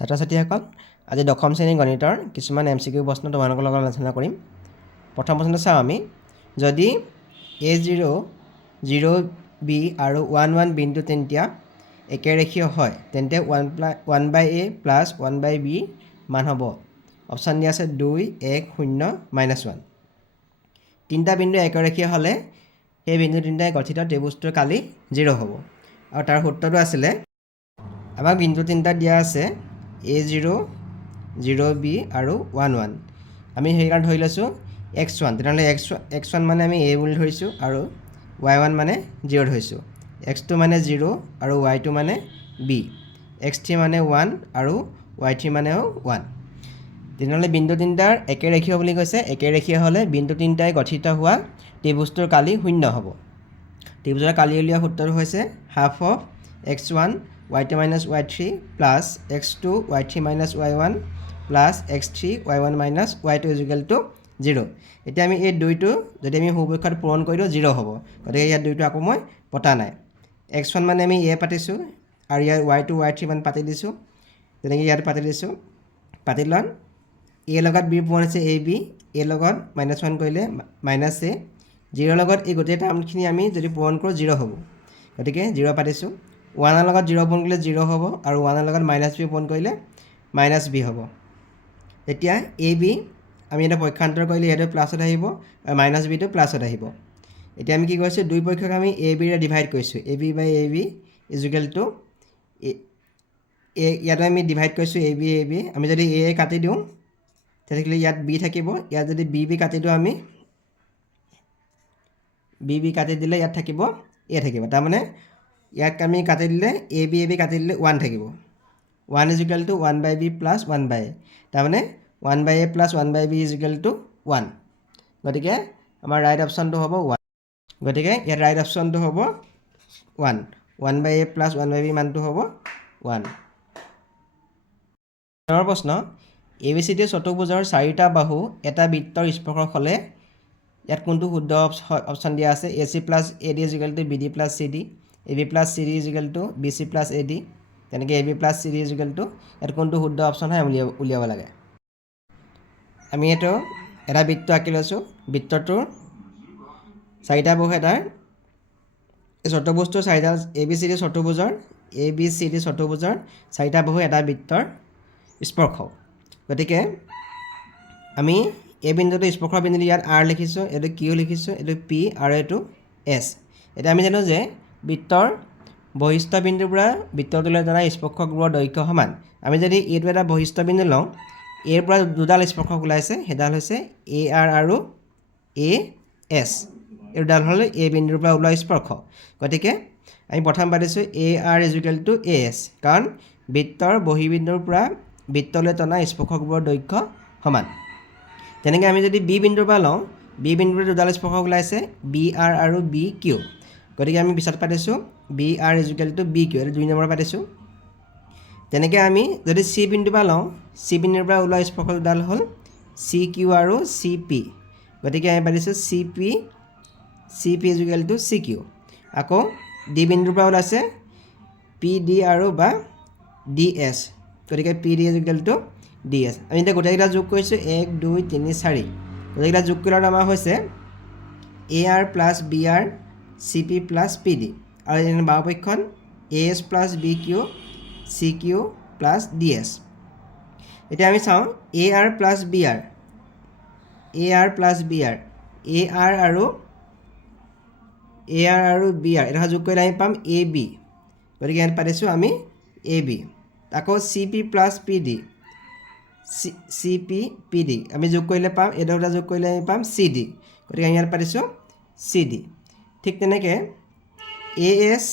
ছাত্ৰ ছাত্ৰীসকল আজি দশম শ্ৰেণীৰ গণিতৰ কিছুমান এমচিকিউ প্ৰশ্ন তোমালোকৰ লগত আলোচনা কৰিম। প্ৰথম প্ৰশ্নটো চাওঁ আমি। যদি A0, 0B আৰু 1, 1 বিন্দু তিনিটা একেৰেখীয় হয় তেন্তে 1/A প্লাছ 1/B মান হ'ব। অপশ্যন দিয়া আছে 2, 1, 0, -1। তিনিটা বিন্দু একেৰেখীয় হ'লে সেই বিন্দু তিনিটাই গঠিত ত্ৰিভুজটোৰ কালি 0 হ'ব। আৰু তাৰ সূত্ৰটো আছিলে আমাক বিন্দু তিনিটা দিয়া আছে A0, 0B আৰু 1, 1। আমি সেইকাৰণে ধৰি লৈছোঁ x1। তেনেহ'লে x1 মানে আমি A বুলি ধৰিছোঁ আৰু y1 মানে 0 ধৰিছোঁ। x2 মানে 0 আৰু y2 মানে B। x3 মানে 1 আৰু y3 মানেও 1। তেনেহ'লে বিন্দু তিনিটাৰ একেৰেখীয় বুলি কৈছে। একেৰেখীয় হ'লে বিন্দু তিনিটাই গঠিত হোৱা ত্ৰিভুজটোৰ কালি 0 হ'ব। ত্ৰিভুজৰ কালি উলিওৱা সূত্ৰটো হৈছে half of x1 y2 - y3 plus x2 y3 - y1 plus x3 y1 - y2 = 0। এতিয়া আমি এই দুইটো যদি আমি সোঁপক্ষত পূৰণ কৰি দিওঁ 0 হ'ব। গতিকে ইয়াত দুইটো আকৌ মই পতা নাই। x1 মানে আমি a পাতিছোঁ আৰু ইয়াৰ y2 y3 মান পাতি দিছোঁ। তেনেকৈ ইয়াত পাতি দিছোঁ। পাতি লোৱা a লগত b পূৰণ হৈছে ab, a লগত -1 কৰিলে -a, 0 লগত এই গোটেই টাৰ্মখিনি আমি যদি পূৰণ কৰোঁ 0 হ'ব। গতিকে 0 পাতিছোঁ। 1ৰ লগত 0 পূৰণ কৰিলে 0 হ'ব আৰু 1ৰ লগত -b পূৰণ কৰিলে -b হ'ব। এতিয়া ab আমি এটা পক্ষান্তৰ কৰিলে ইয়াতে প্লাছত আহিব আৰু -bটো প্লাছত আহিব। এতিয়া আমি কি কৰিছোঁ, দুই পক্ষক আমি ab-ৰে ডিভাইড কৰিছোঁ। ab/ab ইয়াতে আমি ডিভাইড কৰিছোঁ ab। আমি যদি a কাটি দিওঁ তেতিয়াহ'লে ইয়াত b থাকিব। ইয়াত যদি b কাটি দিওঁ আমি b কাটি দিলে ইয়াত থাকিব a থাকিব। তাৰমানে ইয়াক আমি কাটি দিলে ab কাটি দিলে 1 থাকিব। 1 = 1/b প্লাছ 1/a। তাৰমানে 1/a প্লাছ 1/b = 1। গতিকে আমাৰ ৰাইট অপশ্যনটো হ'ব 1। গতিকে ইয়াত ৰাইট অপশ্যনটো হ'ব 1। 1/a প্লাছ 1/b মানটো হ'ব 1। নম্বৰ প্ৰশ্ন, ABCD চতুৰ্ভুজৰ 4টা বাহু এটা বৃত্তৰ স্পৰ্শক হ'লে ইয়াত কোনটো শুদ্ধ অপশ্যন দিয়া আছে? AC + AD = BD + CD, AB + CD = BC + AD, তেনেকৈ AB + CD ইয়াত কোনটো শুদ্ধ অপশ্যন হয় উলিয়াব লাগে। আমি এইটো এটা বৃত্ত আঁকি লৈছোঁ। বৃত্তটোৰ 4টা বাহু এটাৰ চতুৰ্ভুজটোৰ 4টা ABCD চতুৰ্ভুজৰ 4টা বাহু এটা বৃত্তৰ স্পৰ্শক। গতিকে আমি এই বিন্দুটো স্পৰ্শৰ বিন্দুটো ইয়াত R লিখিছোঁ, এইটো Q লিখিছোঁ, এইটো P আৰু এইটো S। এতিয়া আমি জানো যে বৃত্তৰ বহিস্থ বিন্দুৰ পৰা বৃত্তটোলৈ টনা স্পৰ্শকবোৰৰ দৈৰ্ঘ্য সমান। আমি যদি এইটো এটা বহিস্থ বিন্দু লওঁ, এৰ পৰা দুডাল স্পৰ্শক ওলাইছে, সেইডাল হৈছে AR আৰু AS। এই দুডাল হ'ল এই বিন্দুৰ পৰা ওলোৱা স্পৰ্শক। গতিকে আমি প্ৰথম পাতিছোঁ AR = AS, কাৰণ বৃত্তৰ বহিবিন্দুৰ পৰা বৃত্তলৈ টনা স্পৰ্শকবোৰৰ দৈৰ্ঘ্য সমান। তেনেকৈ আমি যদি B বিন্দুৰ পৰা লওঁ, B বিন্দুৰ পৰা দুডাল স্পৰ্শক ওলাইছে BR আৰু BQ। গতিকে আমি পিছত পাতিছোঁ BR = BQ, এইটো 2 নম্বৰ পাতিছোঁ। তেনেকৈ আমি যদি C বিন্দুৰ পৰা লওঁ, C বিন্দুৰ পৰা ওলোৱা স্পৰ্শক দুডাল হ'ল CQ আৰু CP। গতিকে আমি পাতিছোঁ CP = CQ। আকৌ D বিন্দুৰ পৰা ওলাইছে PD আৰু বা DS। গতিকে PD = DS। আমি এতিয়া গোটেইকেইটা যোগ কৰিছোঁ 1, 2, 3, 4। গোটেইকেইটা যোগ কৰিলে আমাৰ হৈছে AR + BR CP + PD আৰু বাওঁপক্ষত AS + BQ CQ + DS। এতিয়া আমি চাওঁ AR + BR আৰু BR এটা যোগ কৰিলে আমি পাম AB। গতিকে ইয়াত পাতিছোঁ আমি AB। আকৌ CP + PD আমি যোগ কৰিলে পাম, এই দুটা যোগ কৰিলে আমি পাম CD। গতিকে আমি ইয়াত পাতিছোঁ CD। ঠিক তেনেকৈ AS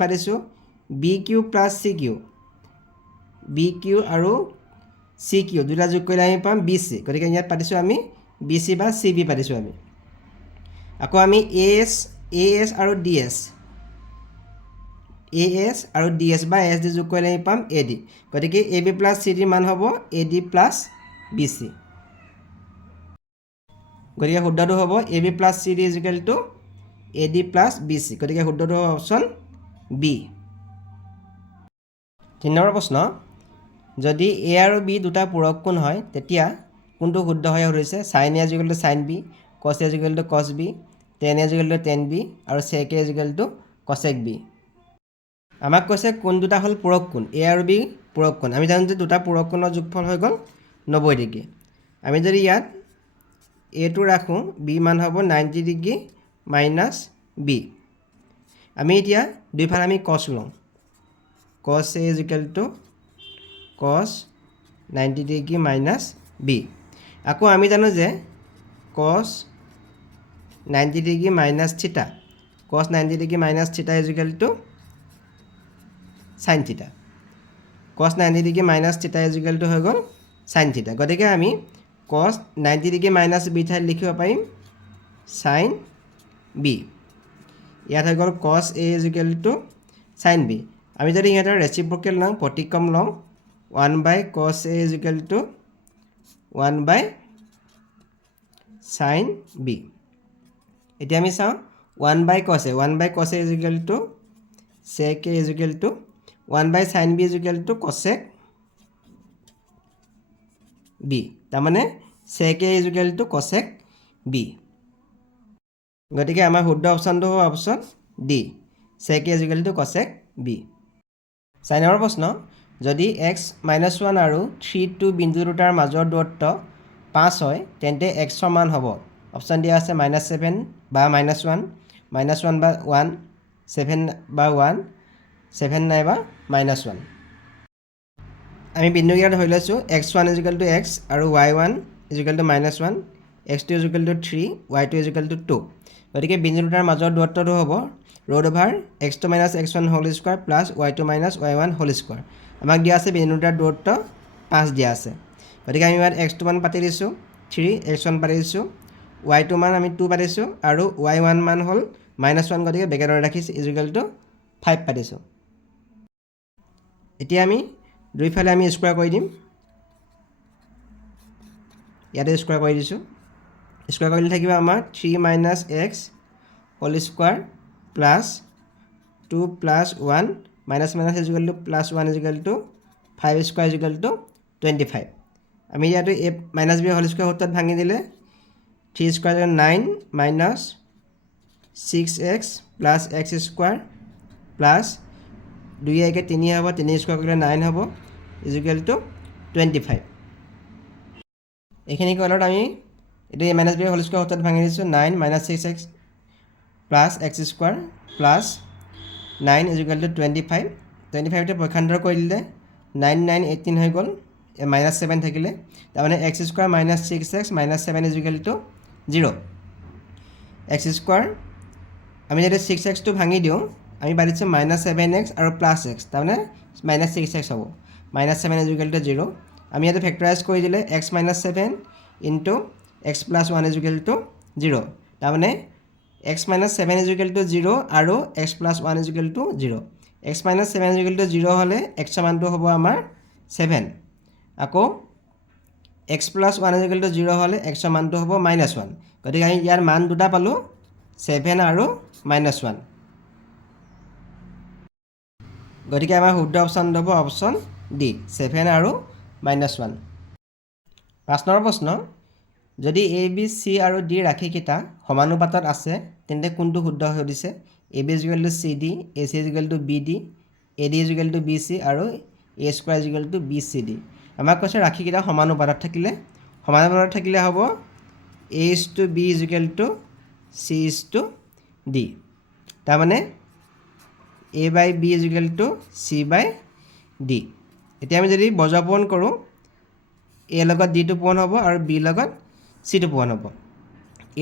পাতিছোঁ BQ + CQ আৰু CQ দুটা যোগ কৰিলে আমি পাম BC। গতিকে ইয়াত পাতিছোঁ আমি BC বা CB পাতিছোঁ আমি। আকৌ আমি AS আৰু DS বা SD যোগ কৰিলে আমি পাম AD। গতিকে AB + CD মান হ'ব AD + BC। গতিকে শুদ্ধটো হ'ব AB + CD = AD + BC। গতিকে শুদ্ধটো হ'ব অপশ্যন B। 3 নম্বৰ প্ৰশ্ন, যদি এ আৰু বি দুটা পূৰক কোণ হয় তেতিয়া কোনটো শুদ্ধ হয় সুধিছে sin a equal to sin b cos a equal to cos b tan a equal two tan b আৰু sec a equal two cosec b আমাক কৈছে কোন দুটা হ'ল পূৰক কোণ এ আৰু বি পূৰক কোণ আমি জানো যে দুটা পূৰক কোণৰ যোগফল হৈ গ'ল 90 ডিগ্ৰী আমি যদি ইয়াত এটো ৰাখোঁ বি মান হ'ব 90 ডিগ্ৰী মাইনাছ বি আমি এতিয়া দুইফালে আমি cos লওঁ cos a equal to cos 90 degree minus B আকৌ আমি জানো যে cos 90 degree minus theta cos 90 degree minus theta equal to sin theta cos 90 degree minus theta equal to হৈ গ'ল sin থিটা গতিকে আমি cos 90 ডিগ্ৰী মাইনাছ বি ঠাইত লিখিব পাৰিম sin b ইয়াত হৈ গ'ল cos a equal to sin b আমি যদি ইহঁতৰ ৰেচিপ্ৰকেল লওঁ প্ৰতিক্ৰম লওঁ 1/cos a equal two 1/sin b এতিয়া আমি চাওঁ 1/cos a 1/cos a equal two sec a equal two 1/sin b equal to cosec b তাৰমানে sec a equal two cosec b গতিকে আমাৰ শুদ্ধ অপশ্যনটো হ'ব option D sec a equal two cosec b 4 number প্ৰশ্ন যদি x -1 আৰু 3 2 বিন্দু দুটাৰ মাজৰ দূৰত্ব 5 হয় তেন্তে x ৰ মান হ'ব অপশ্যন দিয়া আছে -7 বা -1 -1 বা 1 7 বা 1 7 নাইবা -1 আমি বিন্দুকেইটা ধৰি লৈছোঁ x1 = x আৰু y1 = -1 x2 = 3 y2 = 2 গতিকে বিন্দু দুটাৰ মাজৰ দূৰত্বটো হ'ব √x2 - x1 whole square plus y2 - y1 whole square আমাক দিয়া আছে বিন্দু দুটাৰ দূৰত্ব 5 দিয়া আছে গতিকে আমি ইয়াত x2 মান পাতি দিছোঁ 3 x1 পাতি দিছোঁ y2 মান আমি 2 পাতিছোঁ আৰু y1 মান হ'ল -1 গতিকে বেকেটত ৰাখিছোঁ = 5 পাতিছোঁ এতিয়া আমি দুইফালে আমি স্কোৱাৰ কৰি দিম ইয়াতে স্কোৱাৰ কৰি দিছোঁ স্কোৱাৰ কৰিলে থাকিব আমাৰ 3 - x whole square plus 2 plus 1 minus minus +1 = 5 square = 25 আমি ইয়াতো a - b হোল স্কোৱাৰ সূত্ৰত ভাঙি দিলে 3 square 9 minus 6x plus x square plus 2 × 1 = 3 হ'ব 3 স্কোৱাৰ কৰিলে 9 হ'ব = 25 এইখিনি কলত আমি এইটো a - b হোল স্কোৱাৰ সূত্ৰত ভাঙি দিছোঁ 9 - 6x plus x square plus 9 = 25 25তে পক্ষান্তৰ কৰি দিলে 9 9 18 হৈ গ'ল -7 থাকিলে তাৰমানে x square - 6x - 7 = 0 x square আমি যদি 6xটো ভাঙি দিওঁ আমি পাতিছোঁ -7x আৰু +x তাৰমানে -6x হ'ব -7 = 0 আমি ইয়াতে ফেক্টৰাইজ কৰি দিলে x - 7 * x + 1 = 0 তাৰমানে x - 7 = 0 আৰু x + 1 = 0 x - 7 = 0 হ'লে x ৰ মানটো হ'ব আমাৰ 7 আকৌ x + 1 = 0 হ'লে x ৰ মানটো হ'ব -1 গতিকে আমি ইয়াৰ মান দুটা পালোঁ 7 আৰু -1 গতিকে আমাৰ শুদ্ধ অপশ্যনটো হ'ব অপশ্যন ডি 7 আৰু -1 5 নম্বৰ প্ৰশ্ন যদি a b c আৰু d ৰাশিকেইটা সমানুপাতত আছে তেন্তে কোনটো শুদ্ধ হৈ সুধিছে ab = cd ac = bd ad = bc আৰু a² = bcd আমাক কৈছে ৰাশিকেইটা সমানুপাতত থাকিলে হ'ব a:b = c:d তাৰমানে a/b = c/d এতিয়া আমি যদি বজ্ৰ পূৰণ কৰোঁ a লগত d টো পূৰণ হ'ব আৰু b লগত c টো পূৰণ হ'ব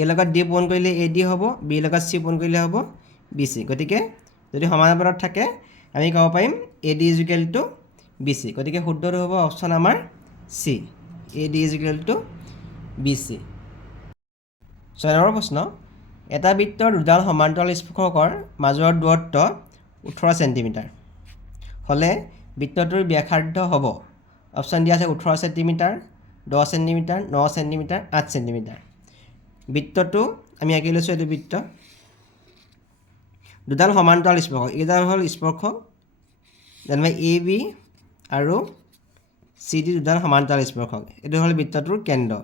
a লগত d পূৰণ কৰিলে ad হ'ব b লগত c পূৰণ কৰিলে হ'ব bc গতিকে যদি সমানুপাতত থাকে আমি ক'ব পাৰিম ad = bc গতিকে শুদ্ধটো হ'ব অপশ্যন আমাৰ c ad = bc 6 নম্বৰ প্ৰশ্ন এটা বৃত্তৰ দুডাল সমান্তৰাল স্পৰ্শকৰ মাজৰ দূৰত্ব 18 চেণ্টিমিটাৰ হ'লে বৃত্তটোৰ ব্যাসাৰ্ধ হ'ব অপশ্যন দিয়া আছে 18 চেণ্টিমিটাৰ 10 চেণ্টিমিটাৰ 9 চেণ্টিমিটাৰ 8 চেণ্টিমিটাৰ বৃত্তটো আমি আঁকি লৈছোঁ এইটো বৃত্ত দুডাল সমান্তৰাল স্পৰ্শক এইডাল হ'ল স্পৰ্শক যেনে a b আৰু চি ডি দুডাল সমান্তৰাল স্পৰ্শক এইটো হ'ল বৃত্তটোৰ কেন্দ্ৰ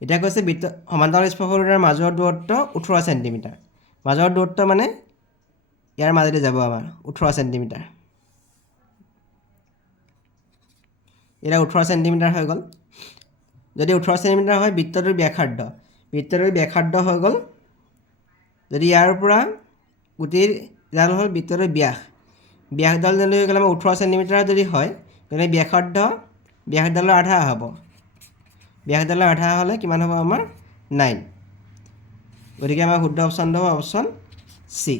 এতিয়া কৈছে বৃত্ত সমান্তৰাল স্পৰ্শক দুটাৰ মাজৰ দূৰত্ব 18 চেণ্টিমিটাৰ মাজৰ দূৰত্ব মানে ইয়াৰ মাজেদি যাব আমাৰ 18 চেণ্টিমিটাৰ এটা 18 চেণ্টিমিটাৰ হৈ গ'ল যদি 18 চেণ্টিমিটাৰ হয় বৃত্তটোৰ ব্যাসাৰ্ধ হৈ গ'ল যদি ইয়াৰ পৰা গোটেই ডাল হ'ল বৃত্তটোৰ ব্যাসডাল যদি হৈ গ'লে আমাৰ 18 চেণ্টিমিটাৰ যদি হয় তেনে ব্যাসডালৰ আধা হ'ব ব্যাসডালৰ আধা হ'লে কিমান হ'ব আমাৰ 9 গতিকে আমাৰ শুদ্ধ অপশ্যনটো হ'ব অপশ্যন চি